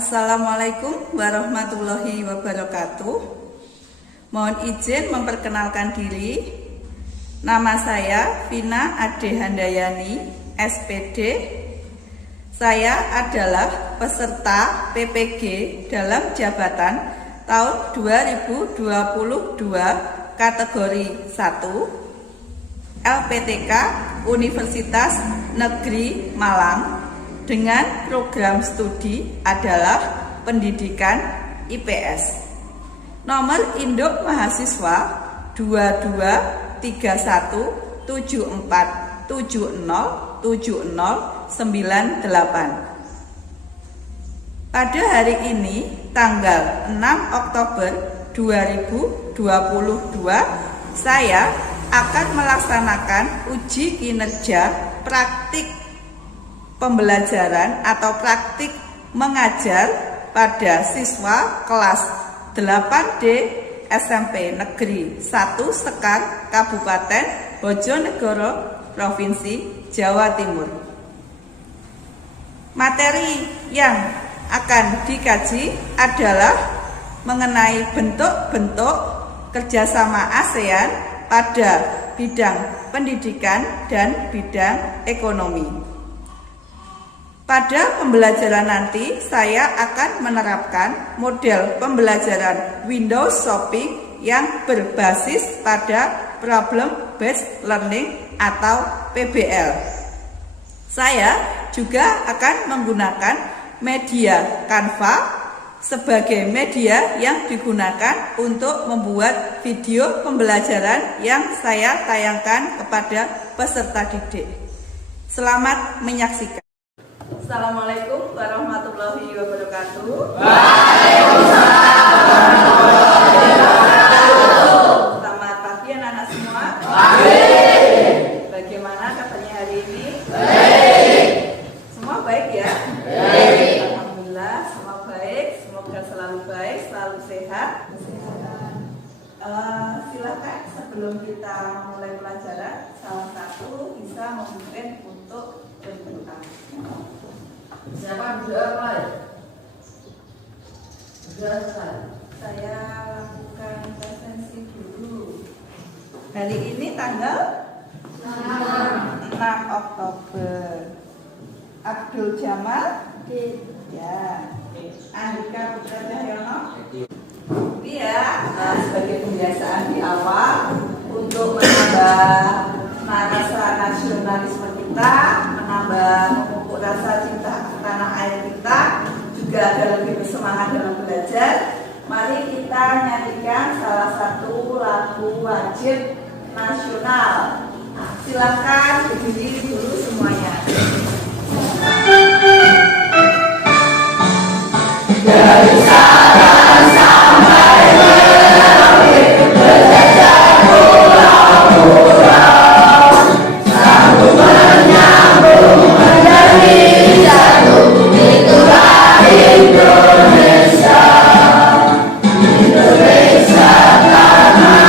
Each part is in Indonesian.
Assalamualaikum warahmatullahi wabarakatuh. Mohon izin memperkenalkan diri. Nama saya Vina Ade Handayani, SPD. Saya adalah peserta PPG dalam jabatan tahun 2022 kategori 1 LPTK Universitas Negeri Malang dengan program studi adalah pendidikan IPS. Nomor induk mahasiswa 223174707098. Pada hari ini tanggal 6 Oktober 2022 saya akan melaksanakan uji kinerja praktik pembelajaran atau praktik mengajar pada siswa kelas 8D SMP Negeri 1 Sekar, Kabupaten Bojonegoro, Provinsi Jawa Timur. Materi yang akan dikaji adalah mengenai bentuk-bentuk kerjasama ASEAN pada bidang pendidikan dan bidang ekonomi. Pada pembelajaran nanti, saya akan menerapkan model pembelajaran Windows Shopping yang berbasis pada Problem Based Learning atau PBL. Saya juga akan menggunakan media Canva sebagai media yang digunakan untuk membuat video pembelajaran yang saya tayangkan kepada peserta didik. Selamat menyaksikan. Assalamualaikum warahmatullahi wabarakatuh. Waalaikumsalam warahmatullahi wabarakatuh. Selamat pagi anak-anak semua. Baik. Bagaimana kabarnya hari ini? Baik. Semua baik ya? Baik. Alhamdulillah semua baik. Semoga selalu baik, selalu sehat. Silakan sebelum kita mulai pelajaran, salah satu bisa memimpin untuk berdoa. Siapa berdoa mulai? Berdoa Saya lakukan presensi dulu. Hari ini tanggal 6 Oktober. Abdul Jamal ya. Andika Putra Cahyono. Iya, sebagai pembiasaan di awal untuk menambah rasa nasionalisme kita, menambah memupuk rasa cinta tanah air kita, juga agar lebih bersemangat dalam belajar. Mari kita nyanyikan salah satu lagu wajib nasional. Silakan berdiri dulu semuanya. Dari Sabang sampai Merauke, berjajah pulau-pulau, sambung menyambung menjadi satu, itulah Indonesia. Indonesia tanah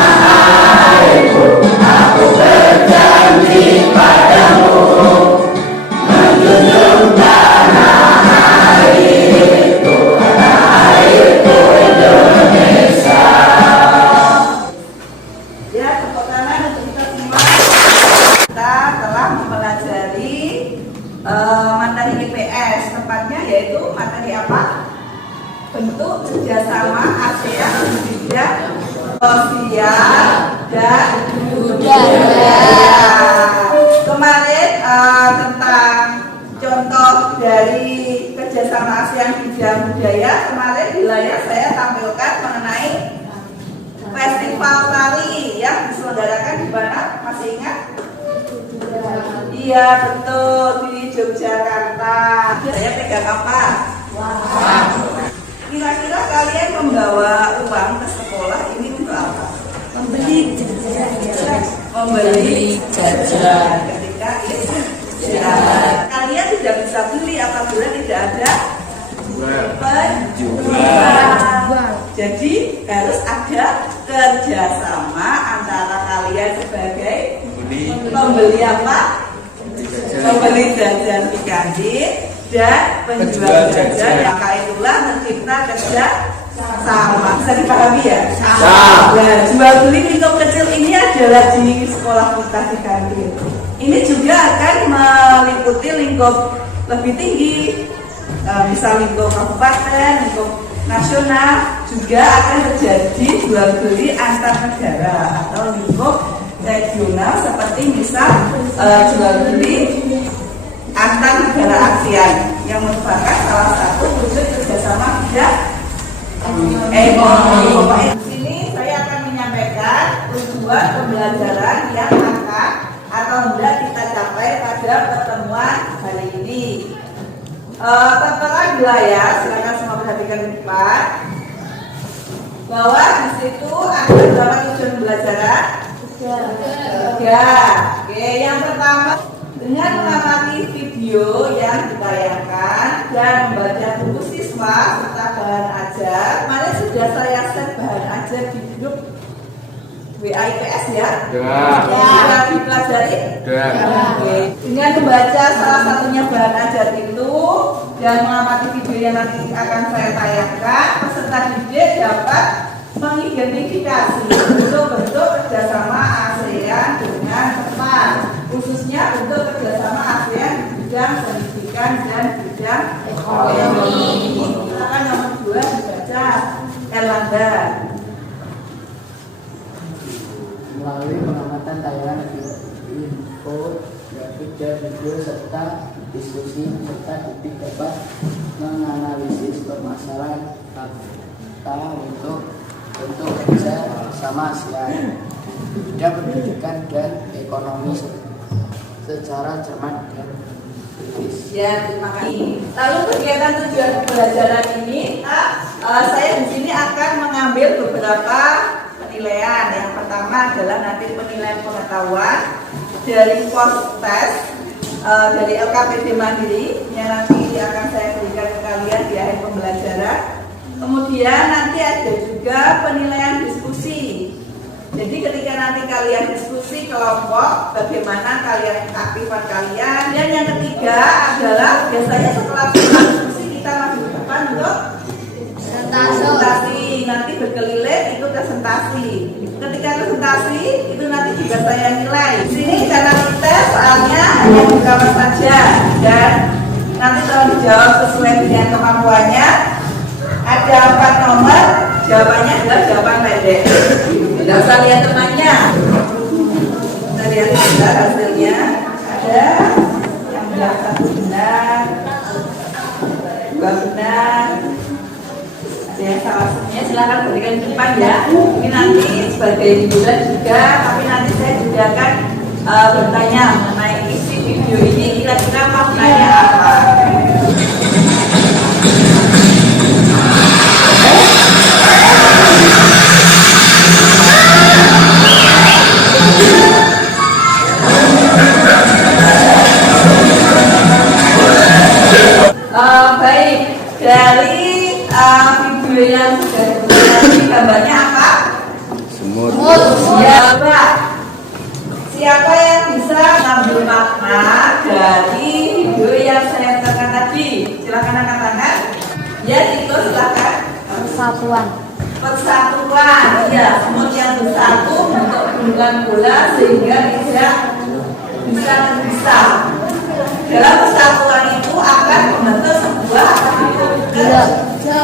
airku, aku berjanji padamu, menjunjung tanah airku, Indonesia. Ya, tepuk tangan untuk kita semua. Kita telah mempelajari materi IPS, tepatnya yaitu materi apa? Bentuk kerjasama ASEAN di bidang sosial dan budaya. Kemarin tentang contoh dari kerjasama ASEAN bidang budaya, kemarin di layar saya tampilkan mengenai festival tari yang diselenggarakan di mana? Masih ingat? Iya betul, di Yogyakarta. Saya pegang apa? Kira-kira kalian membawa uang ke sekolah ini untuk apa? Membeli jajan. Membeli jajan. Ketika istirahat, kalian tidak bisa beli apabila tidak ada penjual. Jadi harus ada kerjasama antara kalian sebagai pembeli apa? Membeli jajan di kantin dan penjual jajan. Maka itulah tercipta kerja sama. Bisa dipahami ya? Nah, jual beli lingkup kecil ini adalah di sekolah kita di kantin. Ini juga akan meliputi lingkup lebih tinggi, misal lingkup kabupaten, lingkup nasional, juga akan terjadi jual beli antar negara atau lingkup regional seperti misal jual beli antar negara ASEAN yang merupakan salah satu wujud kerjasama bidang ekonomi. Di sini saya akan menyampaikan tujuan pembelajaran yang akan atau hendak kita capai pada pertemuan hari ini. Tertera di layar, silakan semua perhatikan di depan bahwa di situ ada berapa tujuan pembelajaran? Tiga. Oke, yang pertama dengan mengamati video yang ditayangkan dan membaca buku siswa serta bahan ajar. Kemarin sudah saya share bahan ajar di grup WIPS ya? Sudah dipelajari? Oke. Dengan membaca salah satunya bahan ajar itu dan mengamati video yang nanti akan saya tayangkan, peserta didik dapat mengidentifikasi bentuk-bentuk kerjasama ASEAN dengan tepat, khususnya bentuk kerjasama ASEAN di bidang pendidikan dan bidang ekonomi. Silakan nomor 2 dibaca, Erlangga. Melalui pengamatan tayangan info, grafik dan video serta diskusi serta didik dapat menganalisis permasalahan fakta untuk kerja sama ASEAN bidang pendidikan dan ekonomi secara cermat dan kritis. Ya, terima kasih. Lalu kegiatan tujuan pembelajaran ini, saya di sini akan mengambil beberapa penilaian. Yang pertama adalah nanti penilaian pengetahuan dari post test dari LKPD Mandiri yang nanti akan saya berikan ke kalian di akhir pembelajaran. Kemudian nanti ada juga penilaian diskusi. Jadi ketika nanti kalian diskusi kelompok, bagaimana kalian aktifan kalian. Dan yang ketiga adalah biasanya setelah diskusi kita masuk ke depan untuk presentasi. Nanti berkeliling itu presentasi. Ketika presentasi itu nanti juga saya nilai. Di sini cara kita soalnya hanya beberapa saja dan nanti tolong dijawab sesuai dengan kemampuannya. Ada 4 nomor, jawabannya adalah jawaban pendek. Tidak usah lihat temannya. Kita lihat juga hasilnya. Ada yang benar 1 benar, 2 benar. Ada yang salah semuanya, silakan berikan di depan ya. Ini nanti sebagai hiburan juga, tapi nanti saya juga akan bertanya mengenai isi video ini kira-kira maknanya apa. Baik, dari video yang sudah diberikan gambarnya apa? Semut. Ya, Pak. Siapa yang bisa mengambil makna dari video yang saya tekan tadi? Silakan angkat tangan. Ya, itu silakan. Persatuan. Persatuan. Ya, semut yang bersatu bentuk gunungan bola sehingga tidak bisa terpisah. Dalam persatuan itu akan membentuk sebuah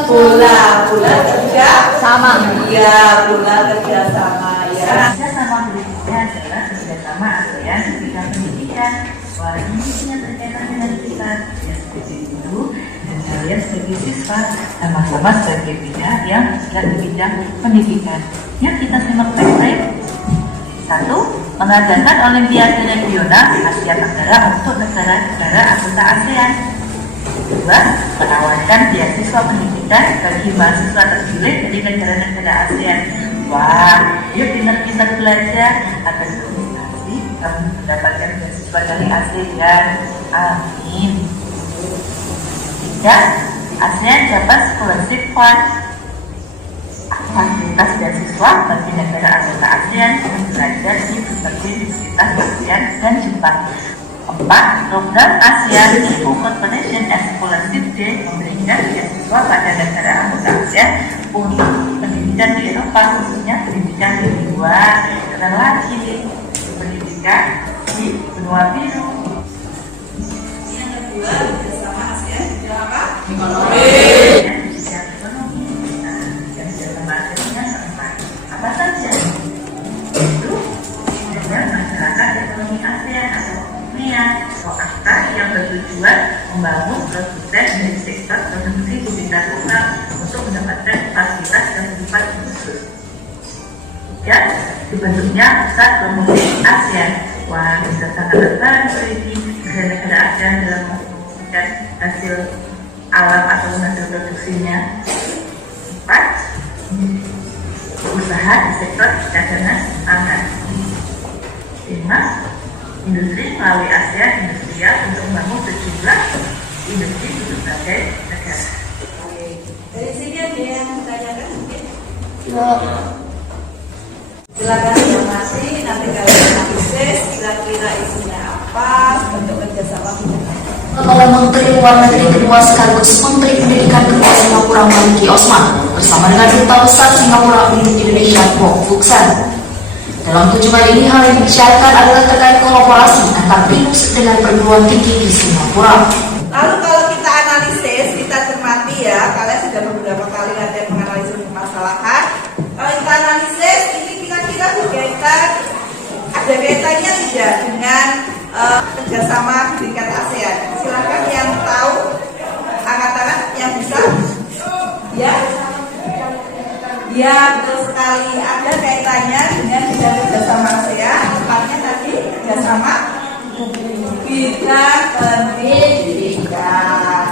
bola kerja Sama. Iya, bola kerja sama ya. Kerjasama berikutnya adalah kerjasama ASEAN di bidang pendidikan. Wah, ini punya berkaitan dengan kita yang sebagai guru dan kalian sebagai siswa sama-sama sebagai pihak yang bergerak di bidang pendidikan. Yuk kita simak baik-baik. 1. Mengadakan Olimpiade Regional Asia Tenggara untuk negara-negara anggota ASEAN. 2. Menawarkan beasiswa pendidikan bagi mahasiswa terpilih dari negara-negara ASEAN. Wah, yuk kita belajar agar berprestasi kamu mendapatkan beasiswa dari ASEAN. Amin. 3. ASEAN dapat scholarship fund. Fasilitas beasiswa bagi negara anggota ASEAN yang belajar di berbagai universitas ASEAN dan Jepang. 4. Program ASEAN Eco Cooperation and Scholarship Day memberikan beasiswa pada negara anggota ASEAN untuk pendidikan di Eropa, khususnya pendidikan di luar, dan lagi pendidikan di benua biru. Yang kedua, bersama ASEAN di bidang apa? Ekonomi. Yang bersama ASEAN apa saja? Itu dengan masyarakat ekonomi ASEAN atau atau ASTA yang bertujuan membangun produsen dari sektor produksi komoditas lokal untuk mendapatkan fasilitas dan kehidupan khusus. Ya, dibentuknya pusat promosi ASEAN. Wah, bisa sangat terbantu ini negara ASEAN dalam mempromosikan hasil alam atau hasil produksinya. 4. Usaha di sektor cadangan pangan. 5. Industri melalui ASEAN Industrial untuk membangun sejumlah industri di berbagai negara. Oke. Dari sini ada yang ditanyakan mungkin? Ya. Silakan informasi, nanti kalian analisis kira-kira isinya apa, bentuk kerjasama kita. Kepala Menteri Luar Negeri kedua sekaligus Menteri Pendidikan kedua Singapura Maliki Osman bersama dengan Duta Besar Singapura untuk Indonesia Prof. Fuksan. Dalam kunjungan ini hal yang dibicarakan adalah terkait kolaborasi antar BINUS dengan perguruan tinggi di Singapura. Lalu kalau kita analisis, kita cermati ya, kalian sudah beberapa kali latihan menganalisis permasalahan. Kalau kita analisis, ini kira-kira berkaitan, ada kaitannya tidak dengan kerjasama tingkat ASEAN? Silakan yang tahu, angkat tangan yang bisa. Ya. Ya, betul sekali. Ada kaitannya dengan bidang kerjasama ASEAN. Tepatnya tadi kerjasama bidang pendidikan.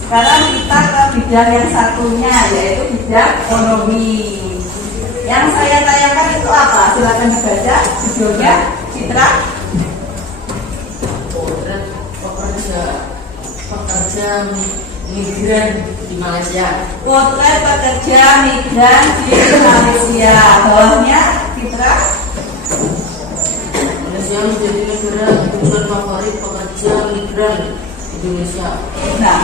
Sekarang kita ke bidang yang satunya, yaitu bidang ekonomi. Yang saya tanyakan itu apa? Silakan dibaca judulnya, Citra. Pekerja migran di Malaysia. Potret pekerja migran di Malaysia. Bawahnya, Citra. Malaysia menjadi negara tujuan favorit pekerja migran Indonesia. Nah,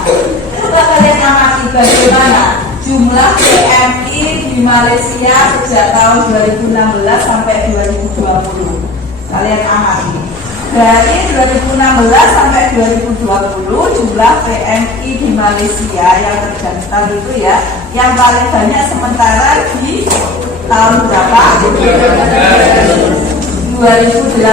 coba kalian amati bagaimana jumlah PMI di Malaysia sejak tahun 2016 sampai 2020. Kalian amati. Dari 2016 sampai 2020 jumlah PMI di Malaysia yang terdaftar itu ya, yang paling banyak sementara di tahun berapa? 2018,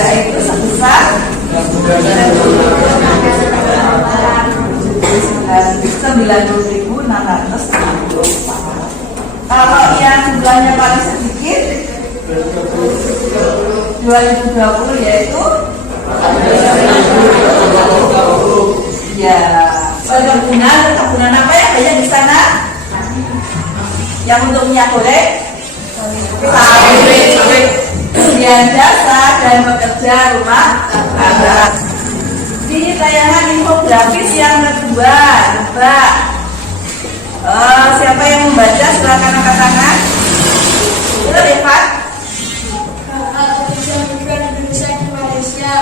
yaitu sebesar 90.664. Kalau yang jumlahnya paling sedikit 2020 yaitu ya perkebunan apa yang banyak di sana? Yang untuk minyak goreng, sawit, kemudian jasa dan pekerja rumah tangga. Ini tayangan infografis yang kedua. Coba siapa yang membaca silakan angkat tangan. Itu lihat. Pekerja migran Indonesia di Malaysia.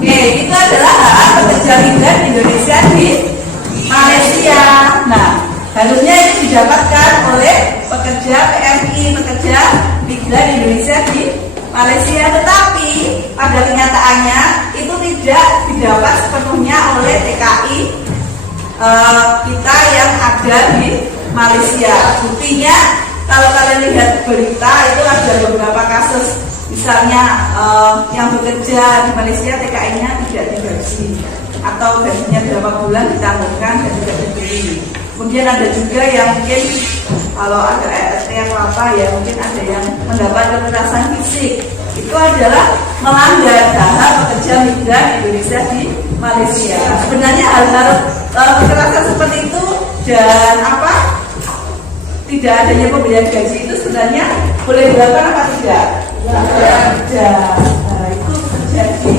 Oke, itu adalah hak pekerja migran Indonesia di Malaysia. Nah, harusnya itu didapatkan oleh pekerja PMI, pekerja migran Indonesia di Malaysia. Tetapi pada kenyataannya itu tidak didapat sepenuhnya oleh TKI kita yang ada di Malaysia. Buktinya kalau kalian lihat berita itu ada beberapa kasus, misalnya yang bekerja di Malaysia TKI-nya tidak digaji atau gajinya berapa bulan ditanggungan dan tidak diberi. Kemudian ada juga yang mungkin kalau ada ART atau apa ya, mungkin ada yang mendapat kekerasan fisik. Itu adalah melanggar hak pekerja migran Indonesia di Malaysia. Sebenarnya hal-hal kekerasan seperti itu dan tidak adanya pemberian gaji itu sebenarnya boleh dilakukan apa tidak? Tidak. Nah, itu terjadi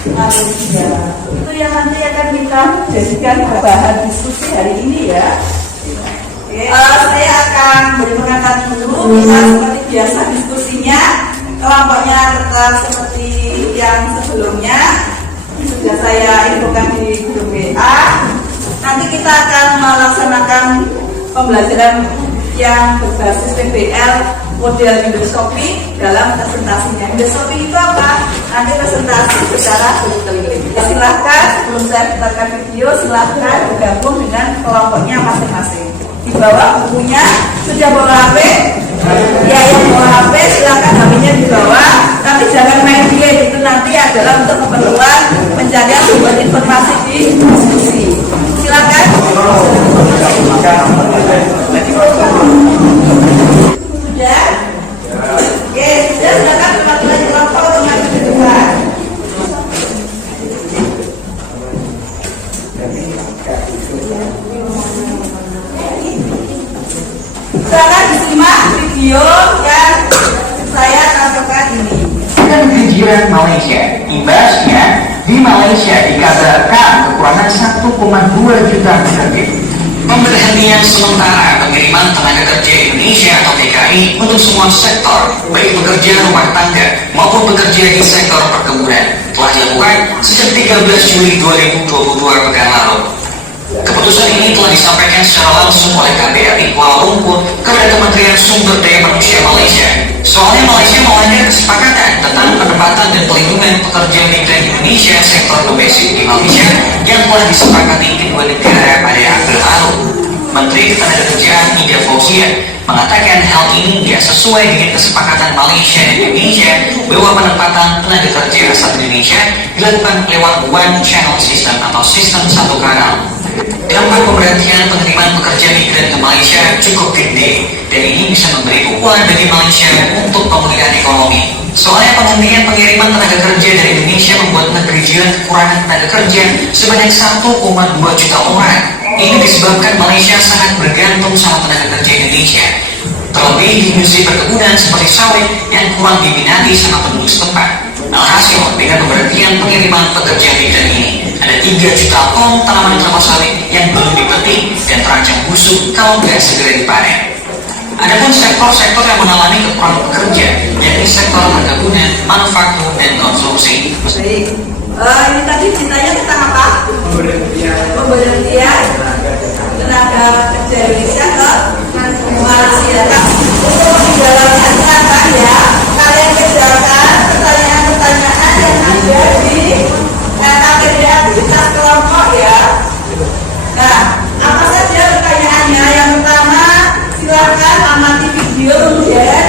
di Malaysia. Itu yang nanti akan kita jadikan bahan diskusi hari ini ya. Oke. Saya akan beri pengantar dulu. Kita seperti biasa diskusinya seperti yang sebelumnya sudah saya infokan di grup WA. Nanti kita akan melaksanakan pembelajaran yang berbasis PBL model Indosopy dalam presentasinya. Indosopy itu apa? Nanti presentasi secara berkeliling. Silahkan sebelum saya putarkan video, silahkan bergabung dengan kelompoknya masing-masing. Di bawah bukunya sudah bawa HP? Ya, yang bawa HP silahkan HP-nya di bawah. Tapi jangan main game, itu nanti adalah untuk keperluan pencarian sumber informasi di diskusi. Silakan. Sudah? Oke, sudah silakan teman-teman kelompok untuk maju ke depan. Silakan disimak video yang saya tampilkan ini. Dan kejiran Malaysia, imbasnya di Malaysia dikabarkan kekurangan 1,2 juta pekerja. Pemberhentian sementara pengiriman tenaga kerja Indonesia atau TKI untuk semua sektor, baik pekerja rumah tangga maupun pekerja di sektor perkebunan, telah dilakukan sejak 13 Juli 2022 pekan lalu. Keputusan ini telah disampaikan secara langsung oleh KBRI Kuala Lumpur kepada Kementerian Sumber Daya Manusia Malaysia. Soalnya Malaysia melanggar kesepakatan tentang penempatan dan pelindungan pekerja migran Indonesia sektor domestik di Malaysia yang telah disepakati kedua negara pada April lalu. Menteri Ketenagakerjaan Ida Fauzia mengatakan hal ini tidak sesuai dengan kesepakatan Malaysia dan Indonesia bahwa penempatan tenaga kerja asal Indonesia dilakukan lewat one channel system atau sistem satu kanal. Dampak pemberhentian pengiriman pekerja migran ke Malaysia cukup gede dan ini bisa memberi pukulan bagi Malaysia untuk pemulihan ekonomi. Soalnya penghentian pengiriman tenaga kerja dari Indonesia membuat negeri jiran kekurangan tenaga kerja sebanyak 1,2 juta orang. Ini disebabkan Malaysia sangat bergantung sama tenaga kerja Indonesia. Terlebih di industri perkebunan seperti sawit yang kurang diminati sama penduduk setempat. Alhasil, dengan pemberhentian pengiriman pekerja migran ini, ada 3 juta ton tanaman kelapa sawit yang belum dipetik dan terancam busuk kalau tidak segera dipanen. Adapun sektor-sektor yang mengalami kekurangan pekerja, yakni sektor perkebunan, manufaktur, dan konstruksi. Baik, ini tadi ceritanya tentang apa? Pemberhentian tenaga kerja Indonesia ke Malaysia. Untuk menjalankannya apa ya? Kalian kerjakan pertanyaan-pertanyaan yang ada di kategori aktivitas kelompok ya. Nah, apa saja pertanyaannya? Yang pertama, silakan amati video kemudian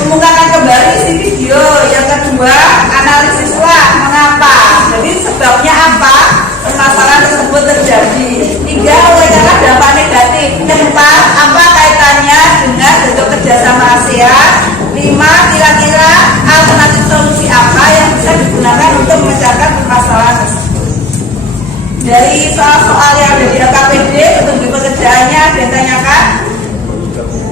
kemukakan kembali isi video. Yang kedua, analisislah mengapa. Jadi sebabnya apa permasalahan tersebut terjadi. 3, uraikanlah dampak negatif. Keempat, apa kaitannya dengan bentuk kerjasama ASEAN. 5, kira-kira alternatif solusi apa yang bisa digunakan untuk memecahkan permasalahan tersebut. Dari soal-soal yang ada di LKPD, petunjuk pekerjaannya ada yang tanyakan?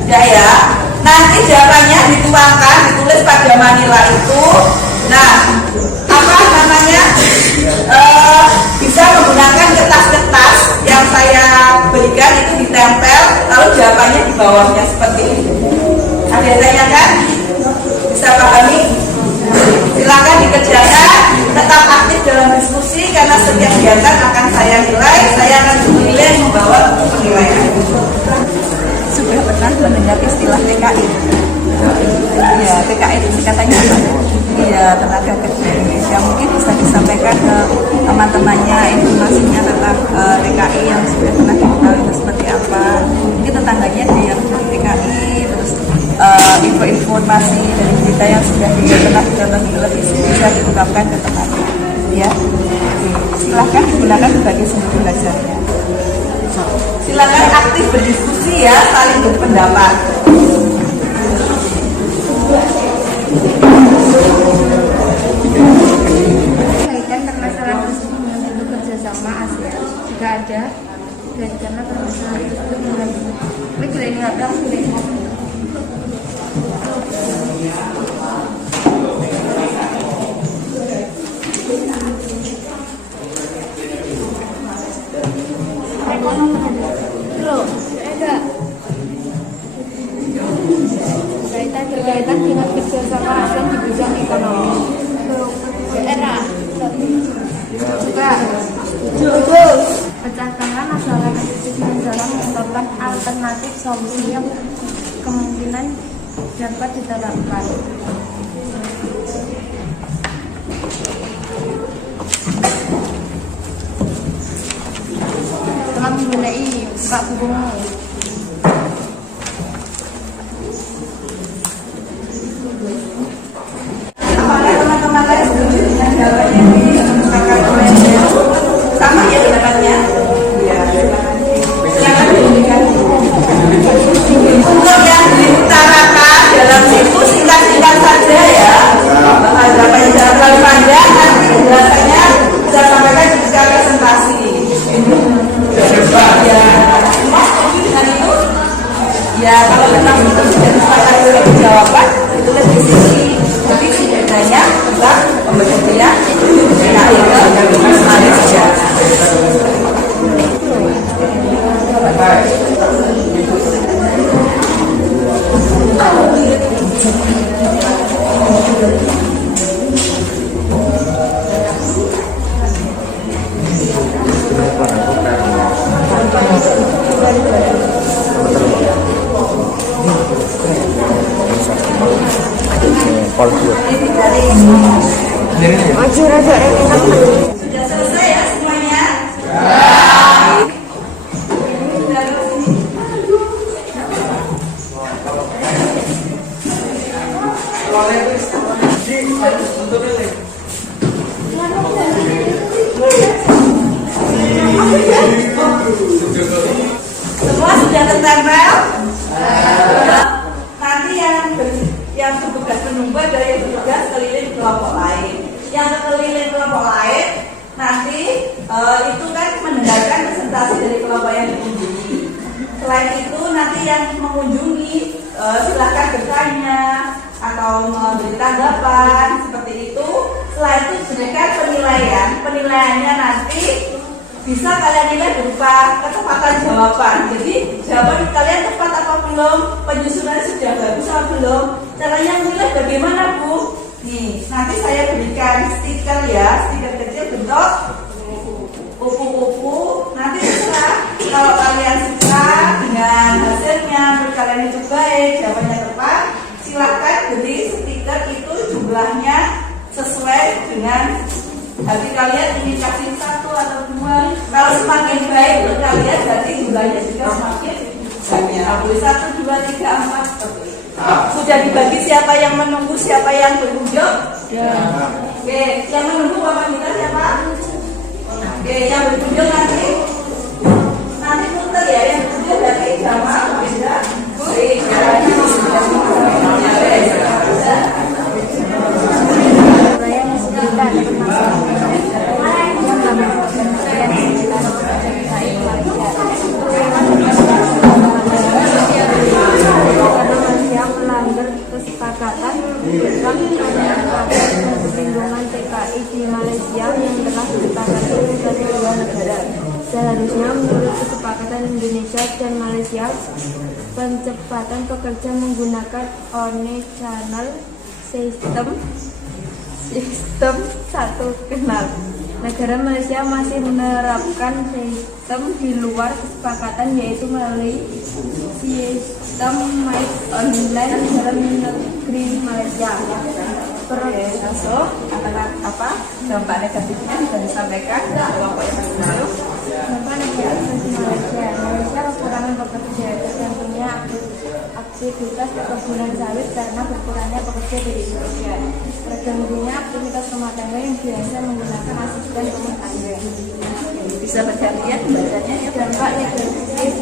Tidak ya. Nanti jawabannya dituangkan, ditulis pada manila itu. Nah, apa namanya? Bisa menggunakan kertas-kertas yang saya berikan itu ditempel, lalu jawabannya di bawahnya seperti ini. Ada yang tanyakan? Bisa pahami? Silakan dikerjakan, tetap aktif dalam diskusi karena setiap kegiatan akan saya nilai, saya akan menilai membawa penilaian. Sudah pernah mendengar istilah TKI? Ya, TKI itu singkatannya apa? Iya, tenaga kerja Indonesia. Mungkin bisa disampaikan ke teman-temannya informasinya tentang TKI yang sudah pernah diketahui itu seperti apa. Mungkin tetangganya ada yang TKI, terus info-informasi dari berita yang sudah pernah ditonton di televisi bisa diungkapkan ke temannya. Ya, silahkan digunakan sebagai sumber belajarnya. Silakan aktif berdiskusi ya, saling berpendapat. Kaitan permasalahan tersebut dengan bentuk kerjasama ASEAN. Jika ada, dan karena permasalahan tersebut mengganggu. Baik, ini nggak sudah. Kaitan dalam menentukan alternatif solusi yang kemungkinan dapat diterapkan. Telah memulai buka bukumu. Apakah teman-teman lain setuju dengan jawaban yang dikatakan oleh Beliau? Sama ya pendapatnya? Ya, silakan diberikan. Untuk yang diutarakan dalam situ singkat-singkat saja ya. Apa yang terlalu panjang nanti penjelasannya bisa sampaikan ketika presentasi. Ya, semua setuju dengan itu? Ya, kalau memang itu sudah disepakati sebagai jawaban, ditulis di sini. Tapi setidaknya tentang pembelajaran PKI ke Malaysia. Sudah selesai ya semuanya? Semua sudah tertempel? Nanti yang bertugas menunggu ada yang bertugas keliling kelompok lain. Yang keliling kelompok lain nanti itu kan mendengarkan presentasi dari kelompok yang dikunjungi. Selain itu nanti yang mengunjungi silakan bertanya atau memberi tanggapan seperti itu. Setelah itu diberikan penilaian. Penilaiannya nanti bisa kalian nilai berupa ketepatan jawaban. Jadi jawaban kalian tepat apa belum? Penyusunannya sudah bagus apa belum? Caranya menilai bagaimana, Bu? Nih, nanti saya berikan stiker ya, stiker kecil bentuk kupu-kupu. Nanti terserah kalau kalian suka dengan hasilnya, menurut kalian itu baik, jawabannya tepat, silahkan beri stiker itu jumlahnya sesuai dengan hati kalian ingin kasih 1 atau 2. Kalau semakin baik menurut kalian berarti jumlahnya juga semakin banyak. Boleh 1, 2, 3, 4 seperti itu. Sudah dibagi siapa yang menunggu, siapa yang berkunjung? Ya. Oke, yang menunggu Bapak kita siapa? Oke, yang berkunjung nanti putar ya, yang berkunjung dari jamaah beda. Baik, jalannya sudah semuanya. Melanggar kesepakatan tentang perlindungan TKI di Malaysia yang telah disepakati oleh kedua negara. Seharusnya menurut kesepakatan Indonesia dan Malaysia, pencepatan pekerja menggunakan omni-channel sistem satu kenal. Negara Malaysia masih menerapkan sistem di luar kesepakatan, yaitu melalui sistem MIC online dalam negeri Malaysia. Masuk apa dampak negatifnya bisa disampaikan kelompok yang masuk. Dampak negatif di Malaysia kekurangan pekerja, tergantungnya aktivitas perkebunan sawit karena berkurangnya pekerja dari Indonesia. Terganggunya aktivitas rumah tangga yang biasa menggunakan asisten rumah tangga. Bisa bergantian bacanya ya. Dampak negatif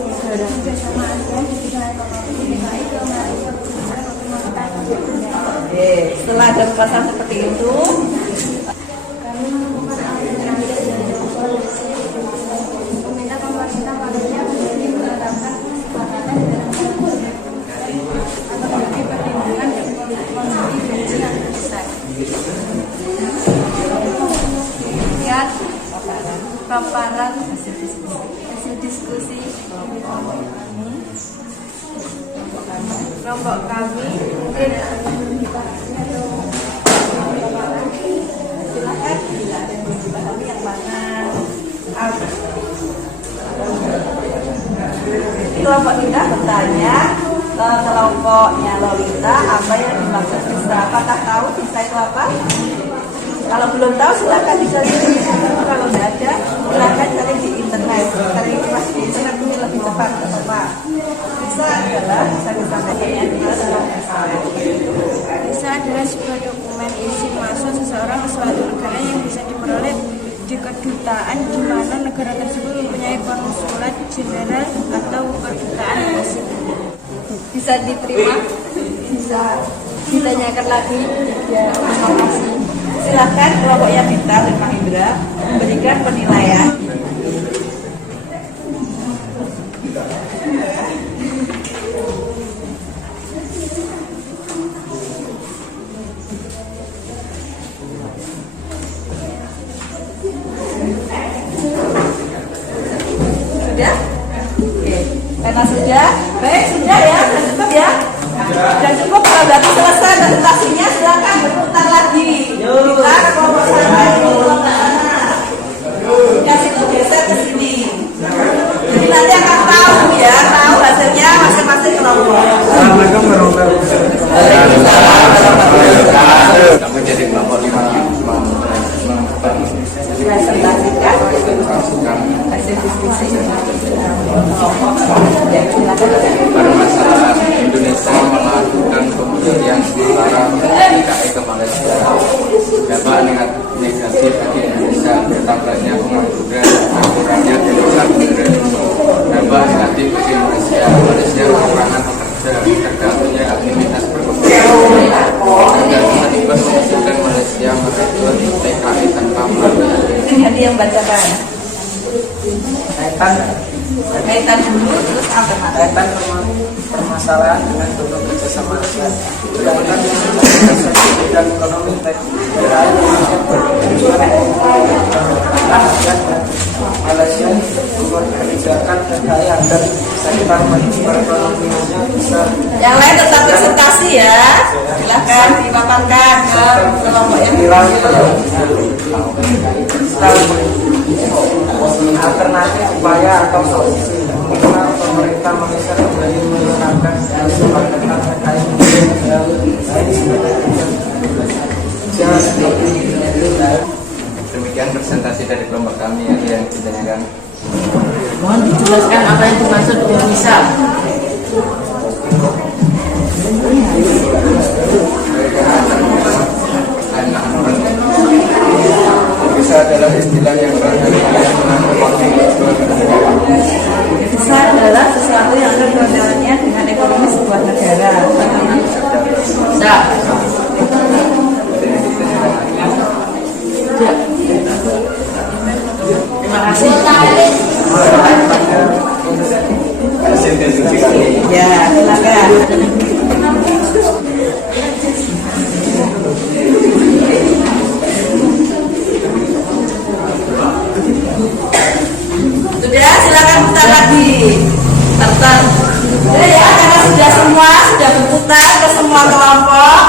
bersama ASEAN di bidang ekonomi DKI ke Malaysia Oke, setelah ada papasan seperti itu, kami menemukan alternatif dari solusi meminta pemerintah Malaysia kembali menerapkan kesepakatan dalam atau bagi perlindungan dan kondisi bensin yang besar. Lihat paparan hasil diskusi kelompok kami mungkin silakan bila ada yang belum dipahami yang mana. kelompok kita bertanya ke kelompoknya Lolita apa yang dimaksud Visa. Apakah tahu Visa itu apa? Kalau belum tahu silakan dicari di internet. Kalau tidak ada silakan cari di internet. Cari informasi di internet ini lebih cepat ke Bapak. Visa adalah bisa disampaikan Visa adalah sebuah dokumen izin masuk seseorang ke suatu negara yang bisa diperoleh di kedutaan di mana negara tersebut mempunyai konsulat jenderal atau kedutaan resmi. bisa diterima, bisa ditanyakan lagi. Ya, terima kasih. Silakan kelompoknya Bintang dan Mahindra memberikan penilaian. Sudah? Oke. Karena sudah, baik sudah ya, sudah cukup ya. Sudah cukup, kalau berarti selesai presentasinya, silakan berputar lagi. Kita kelompok sana ini kelompok sana. Yang situ geser ke sini. Jadi nanti akan tahu ya, tahu hasilnya masing-masing kelompok. Assalamualaikum warahmatullahi wabarakatuh. Kami jadi kelompok 5 Presentasikan hasil diskusi. Ya, silakan. bermasalah Indonesia melakukan pembelian antara DKI ke Malaysia. Dampak negatif bagi Indonesia bertambahnya pengangguran dan kurangnya demokrasi modern. Dampak negatif bagi Malaysia kekurangan pekerja tergantungnya aktivitas perkebunan. Dan akibat menghasilkan Malaysia merekrut TKI tanpa melalui. Ini Hadi yang bacakan. Kaitan dulu, terus alternatif. Kaitan permasalahan dengan bentuk kerjasama ASEAN. Kaitan bidang ekonomi Malaysia mengerjakan TKI agar sektor perekonomiannya bisa. Yang lain tetap presentasi ya. Silahkan dipaparkan ke kelompok yang alternatif upaya atau solusi minimal pemerintah Malaysia kembali menerapkan kesepakatan terkait Demikian presentasi dari kelompok kami yang ditanyakan. Mohon dijelaskan apa yang dimaksud dengan Visa. Visa adalah istilah yang berada di Visa adalah sesuatu yang ada kaitannya dengan ekonomi sebuah negara. Nah, terima kasih. Ya, silakan. Sudah, silakan putar lagi. Tertar. Sudah ya, karena sudah berputar ke semua kelompok.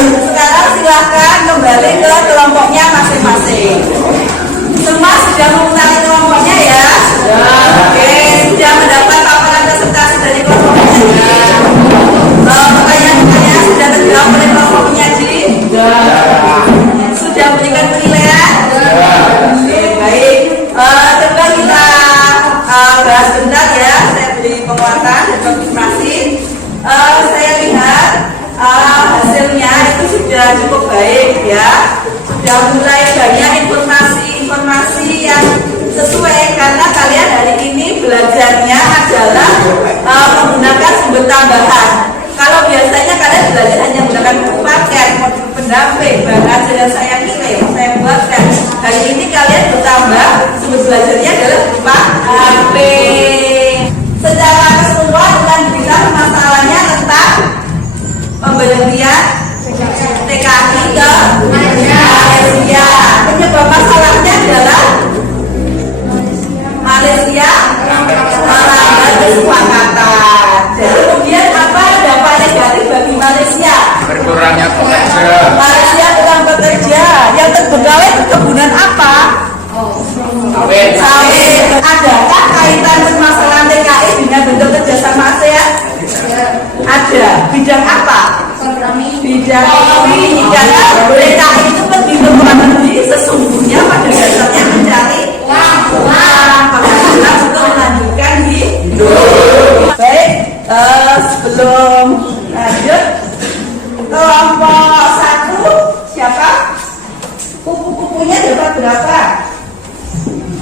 Sekarang silakan kembali ke kelompoknya masing-masing. Semua sudah memutari kelompoknya ya? Oke, sudah mendapat paparan presentasi dari kelompoknya. Pertanyaan-pertanyaan sudah terjawab oleh kelompoknya Ji? Sudah memberikan penilaian? Oke, baik. Coba kita bahas bentar ya. Saya beri penguatan dan konfirmasi. Saya lihat hasilnya itu sudah cukup baik ya. Sudah mulai banyak informasi yang sesuai karena kalian hari ini belajarnya adalah menggunakan sumber tambahan. Kalau biasanya kalian belajar hanya menggunakan buku paket, modul pendamping, bahan ajar yang saya nilai, saya buatkan. Hari ini kalian bertambah sumber belajarnya adalah berupa HP. Secara keseluruhan dengan bilang masalahnya tentang pembelian TKI ke Malaysia. Penyebab masalahnya adalah Malaysia melanggar kesepakatan. Jadi kemudian apa dampak negatif bagi Malaysia? Berkurangnya pekerja. Malaysia kurang bekerja. Yang terbengkalai perkebunan apa? Sawit. Sawit. Adakah kaitan permasalahan TKI dengan bentuk kerja Sebelum lanjut, kelompok 1 siapa? Kupu-kupunya dapat berapa?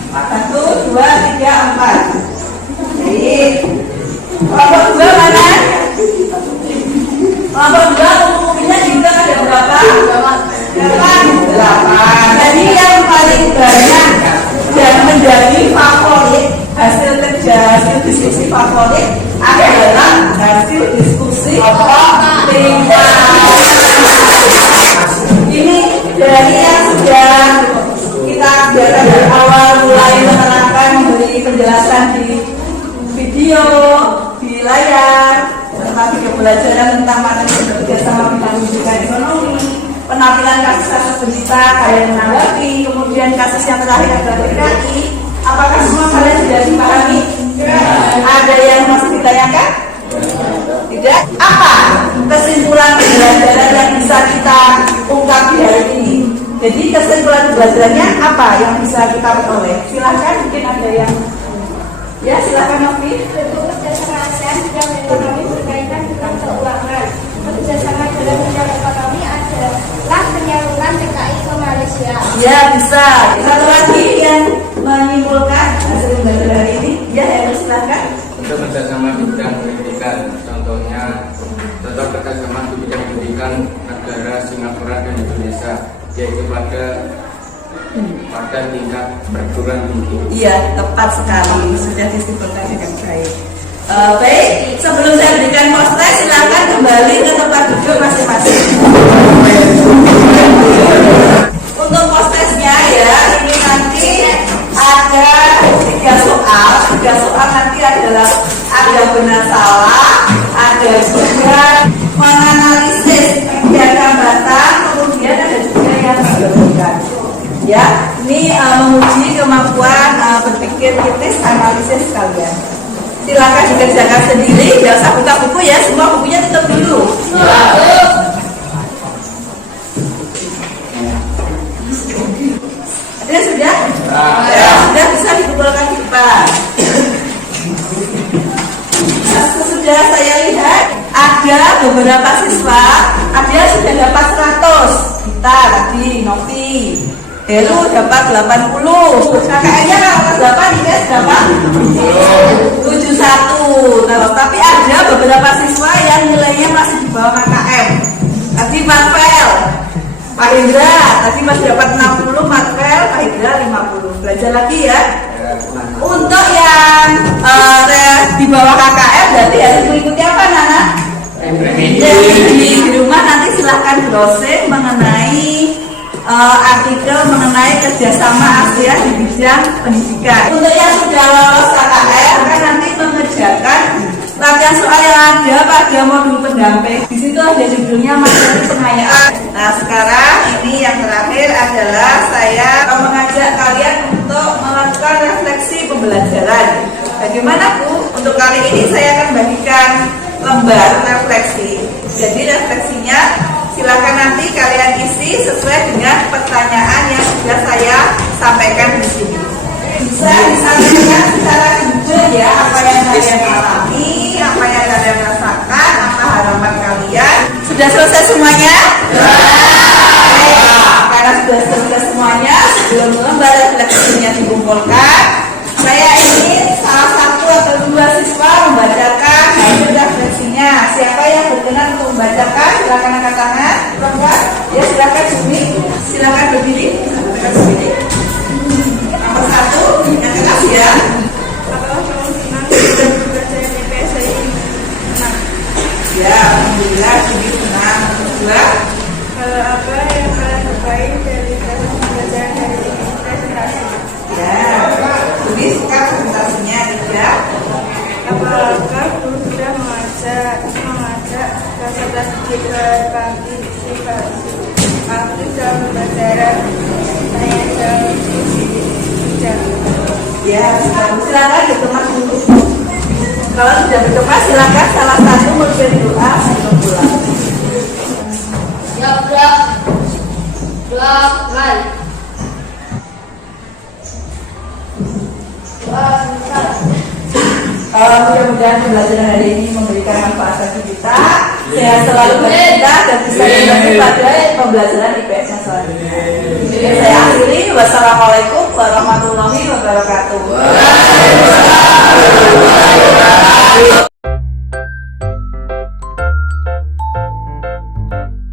1, 2, 3, 4. Baik. Kelompok 2 mana? Kelompok 2 kupu-kupunya juga ada berapa? 8. Jadi yang paling banyak dan menjadi favorit hasil kerja, hasil diskusi favorit adalah hasil diskusi tingkat. Ini dari yang sudah kita biarkan dari awal mulai menerangkan memberi penjelasan di video, di layar tentang video pembelajaran tentang materi kerjasama bidang pendidikan ekonomi, penampilan kasus-kasus berita kalian menanggapi, kemudian kasus yang terakhir adalah TKI. Apakah semua kalian sudah dipahami? Ada yang masih ditanyakan? Tidak? Apa kesimpulan pembelajaran yang bisa kita ungkap di hari ini? Jadi kesimpulan pembelajarannya apa yang bisa kita peroleh? Silahkan, mungkin ada yang silahkan Novi. Bentuk kerjasama ASEAN bidang ekonomi berkaitan dengan keuangan. Kerjasama dalam bidang ekonomi adalah penyaluran TKI ke Malaysia. Ya, bisa. Satu lagi yang menyimpulkan hasil pembelajaran hari ini. Ya, silahkan. Untuk kerjasama bidang pendidikan, contoh kerjasama di bidang pendidikan negara Singapura dan Indonesia, yaitu pada tingkat perguruan tinggi. Iya, tepat sekali. Sudah disimpulkan dengan baik. Baik, sebelum saya berikan poster, silakan kembali ke tempat duduk masing-masing. Untuk posternya ya, ini nanti ada 3 soal. 3 soal nanti adalah ada benar salah, ada juga menganalisis kegiatan batang, kemudian ada juga yang menggabungkan. Ya, ini menguji kemampuan berpikir kritis, analisis kalian. Silakan dikerjakan sendiri, jangan usah buka buku ya, semua bukunya tutup dulu. Ada sudah? Ya, sudah bisa dikumpulkan di depan. Sudah saya lihat ada beberapa siswa, ada yang sudah dapat 100. Kita tadi Novi, Helu dapat 80. KKN-nya kalau 8 IPS dapat 71. Nah, tapi ada beberapa siswa yang nilainya masih di bawah KKM. Tadi Marvel, Pak Indra tadi masih dapat 60, Marvel, Pak Indra 50. Belajar lagi ya. Untuk yang di bawah KKM berarti harus mengikuti apa, Nana? Di rumah nanti silahkan browsing mengenai artikel mengenai kerjasama ASEAN di bidang pendidikan. Untuk yang sudah lolos KKM kan nanti mengerjakan latihan soal yang ada pada modul pendamping. Di situ ada judulnya materi pengayaan. Nah, sekarang ini yang terakhir adalah saya mengajak kalian untuk melakukan refleksi pembelajaran. Bagaimana Bu? Untuk kali ini saya akan bagikan lembar refleksi. Jadi refleksinya silakan nanti kalian isi sesuai dengan pertanyaan yang sudah saya sampaikan di sini. Bisa disampaikan secara jujur ya, apa yang kalian alami, apa yang kalian rasakan, apa harapan kalian. Sudah selesai semuanya? Karena sudah selesai semuanya, sebelum lembar refleksinya dikumpulkan, saya ingin salah satu atau 2 siswa membacakan hasil refleksinya. Siapa yang berkenan untuk membacakan? Silakan angkat tangan. Perempuan, ya silakan Jumi. Silakan berdiri. Nomor 1, yang keras ya. Apakah kamu senang dengan belajar di PSI? Senang. Ya, alhamdulillah Jumi senang. Nomor 2. Kalau apa yang kalian sukai dari proses pembelajaran hari ini? Presentasi. Ya, Jumi suka presentasinya. 3. Apakah guru sudah mengajak peserta didik berpartisipasi aktif dalam pembelajaran? Tanya jawab diskusi. Ya, silakan dikemas dulu. Kalau sudah berkemas, silakan salah satu memberi doa sebelum pulang. Belakang. Mudah-mudahan pembelajaran hari ini memberikan manfaat bagi kita, sehat selalu bagi kita, dan bisa membantu pada pembelajaran IPS selanjutnya. Saya akhiri. Wassalamualaikum.